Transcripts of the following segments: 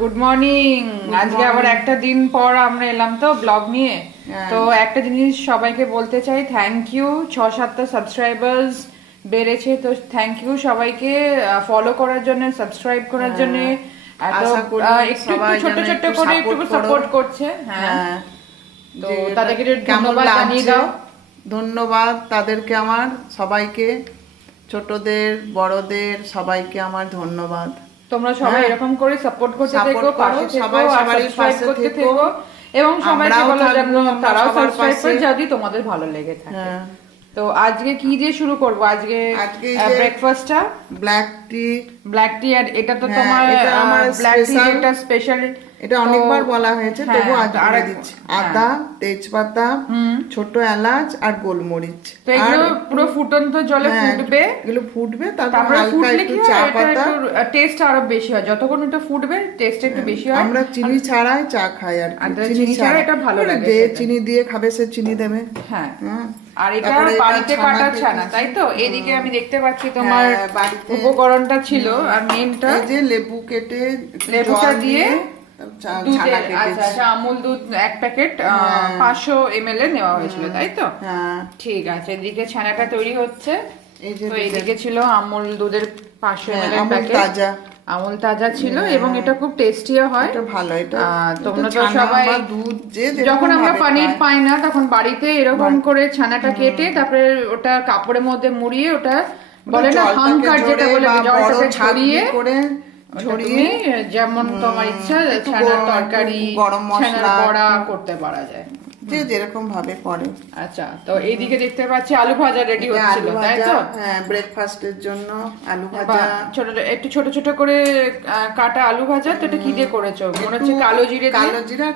Good morning. আজকে আবার একটা দিন পর আমরা এলাম তো ব্লগ নিয়ে। তো একটা জিনিস সবাইকে বলতে চাই, থ্যাংক ইউ। 6-7টা সাবস্ক্রাইবার্স বেড়েছে, তো থ্যাংক ইউ সবাইকে ফলো করার জন্য, সাবস্ক্রাইব করার জন্য। একটু ছোট ছোট করে একটু সাপোর্ট করছে। হ্যাঁ, তো তাদেরকে ধন্যবাদ জানিয়ে দাও। ধন্যবাদ তাদেরকে, আমার সবাইকে, ছোটদের বড়দের সবাইকে আমার ধন্যবাদ। তোমরা সবাই এরকম করে সাপোর্ট করতে থেকো, পাশে থেকো, সাবস্ক্রাইব করতে থেকো, এবং সবাইকে বলো যেন তারাও সাবস্ক্রাইব করে যদি তোমাদের ভালো লেগে থাকে। তো আজকে কি দিয়ে শুরু করব? আজকে ব্রেকফাস্টটা ব্ল্যাক টি। আর এটা তো তোমার ব্ল্যাক টি একটা স্পেশাল, এটা অনেকবার বলা হয়েছে, তবু আজ আরে দিচ্ছি। আদা, তেজপাতা, ছোট এলাচ আর গোলমরিচ। তো এগুলো পুরো ফুটন্ত জলে ফুটবে, এগুলো ফুটবে, তারপর হালকা একটু চা পাতা। টেস্ট আরো বেশি হয় যতক্ষণ এটা ফুটবে, টেস্ট একটু বেশি হয়। আমরা চিনি ছাড়াই চা খাই, আর চিনি ছাড়া এটা ভালো লাগে। যে চিনি দিয়ে খাবে সে চিনি দেবে। হ্যাঁ, আর এটা বাড়িতে কাটা ছানা, তাই তো? এদিকে আমি দেখতে পাচ্ছি তোমার উপকরণটা ছিল, আর মেনটা এই যে লেবু কেটে, লেবুটা দিয়ে আমুল দুধ 1 প্যাকেট 500 ml এর নেওয়া হয়েছিল, তাই তো? ঠিক আছে, এদিকে ছানাটা তৈরি হচ্ছে। তো এদিকে ছিল আমুল দুধের 500 ml এর প্যাকেট, আমুল তাজা ছিল, এবং এটা খুব টেস্টিও হয়। এটা ভালো। এটা তোমরা তো সবাই দুধ যখন আমরা পনির পাই না, তখন বাড়িতে এরকম করে ছানাটা কেটে তারপরে ওটা কাপড়ের মধ্যে মুড়িয়ে, ওটা বলে না হাঙ্কার, যেটা বলে জলটাকে ছড়িয়ে যেমন তোমার ইচ্ছা ছানার তরকারি, গরম মশলা, বড়া করতে পারা যায়, যে যেরকম ভাবে করে। আচ্ছা, তো এইদিকে দেখতে পাচ্ছি আলু ভাজা রেডি হচ্ছিল, তাই তো? হ্যাঁ, ব্রেকফাস্টের জন্য আলু ভাজা, একটু ছোট ছোট করে কাটা আলু ভাজা। তো এটা কি দিয়ে করেছো? মনে হচ্ছে কালো জিরে,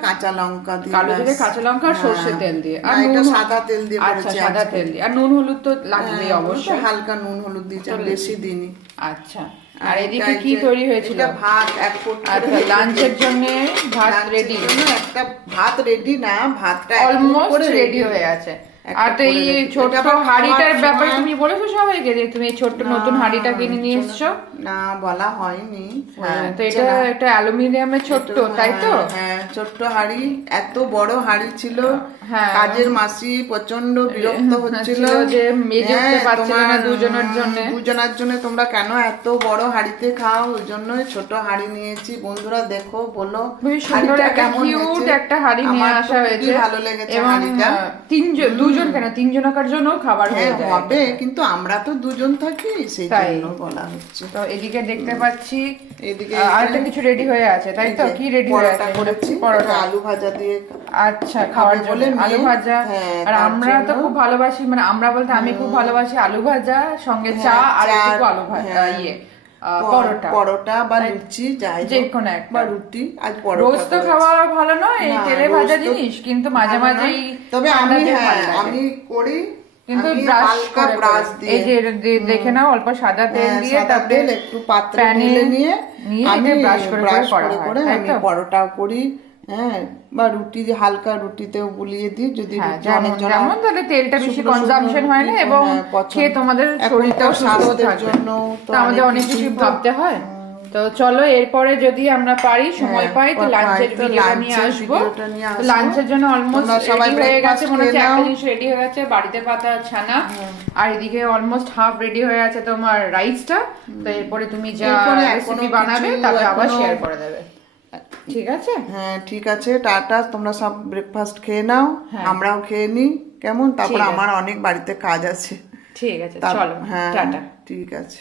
কাঁচা লঙ্কা দিয়ে, কালো জিরে, কাঁচা লঙ্কা আর সরষে তেল দিয়ে, আর এটা সাদা তেল দিয়ে করেছি। আচ্ছা, সাদা তেল দিয়ে, আর নুন হলুদ তো লাগবেই অবশ্যই, হালকা নুন হলুদ দিয়েছি, বেশি দিইনি। আচ্ছা, আর এদিকে কি তৈরি হয়েছিল? ভাত। আচ্ছা, লাঞ্চের জন্য ভাত রেডি। একটা ভাত রেডি না, ভাতটা অলমোস্ট রেডি হয়ে আছে। আর তো এই ছোট হাঁড়িটার ব্যাপারে তুমি বলেছো সবাইকে যে তুমি ছোট্ট নতুন হাঁড়িটা কিনে নিয়ে এসছো? না, বলা হয়নি। হ্যাঁ, তো এটা একটা অ্যালুমিনিয়ামের ছোট্ট, তাই তো? হ্যাঁ, ছোট্ট হাঁড়ি। এত বড় হাঁড়ি ছিল, কাজের মাসি প্রচন্ড বিরক্ত হচ্ছিল যে মেজে উঠতে পারছিল না দুজনের জন্য। তোমরা কেন এত বড় হাঁড়িতে খাও? ওই জন্য ছোট হাঁড়ি নিয়েছি। বন্ধুরা দেখো, বলো হাঁড়িটা কেমন হয়েছে। একটা হাঁড়ি নিয়ে আসা হয়েছে, ভালো লেগেছে হাঁড়িটা। দুজন কেন, 3 জনকার জন্য খাবার হয়ে যায় হবে, কিন্তু আমরা তো দুজন থাকি, সেই জন্য বলা হচ্ছে। তো এদিকে দেখতে পাচ্ছি এদিকে আরেকটা কিছু রেডি হয়ে আছে, তাই তো? কি রেডি হয়ে আছে? পরোটা আলু ভাজা দিয়ে। আচ্ছা, খাওয়ার জন্য আলু ভাজা। আর আমরা তো খুব ভালোবাসি, মানে আমরা বলতে আমি খুব ভালোবাসি আলু ভাজা সঙ্গে চা, আর একটু আলু ভাজা, পরোটা বা লুচি, যাই যেকোনো একটা, রুটি। আজ রোজ তো খাওয়া ভালো নয় এই তেলে ভাজা জিনিস, কিন্তু মাঝে মাঝেই। তবে আমি করি, কিন্তু ব্রাশ দিয়ে, এই যে দেখে নাও, অল্প সাদা তেল দিয়ে, তারপরে একটু পাত্রে ঢেলে নিয়ে আমি ব্রাশ করে আমি পরোটাও করি। হ্যাঁ, বা রুটি, হালকা রুটিতেও বুলিয়ে দিই, যদি যেমন তাহলে তেলটা বেশি কনজাম্পশন হয় না, এবং খেয়ে তোমাদের শরীরটাও সুস্থ থাকবে। তো আমাদের অনেক কিছু ভাবতে হয়। তো চলো, এরপরে যদি আমরা পারি, সময় পাই, তো লাঞ্চের ভিডিওটা নিয়ে আসবো। লাঞ্চের জন্য অলমোস্ট রেডি হয়ে গেছে, মনে হচ্ছে একটা জিনিস রেডি হয়ে গেছে, বাড়িতে পাতা ছানা। আর এদিকে অলমোস্ট হাফ রেডি হয়ে আছে তোমার রাইসটা। তো এরপরে তুমি যা রেসিপি বানাবে তাতে আবার শেয়ার করে দেবে, ঠিক আছে? হ্যাঁ, ঠিক আছে। টাটা, তোমরা সব ব্রেকফাস্ট খেয়ে নাও, আমরাও খেয়ে নিই, কেমন? তারপর আমার অনেক বাড়িতে কাজ আছে। ঠিক আছে, চলো, টাটা। ঠিক আছে।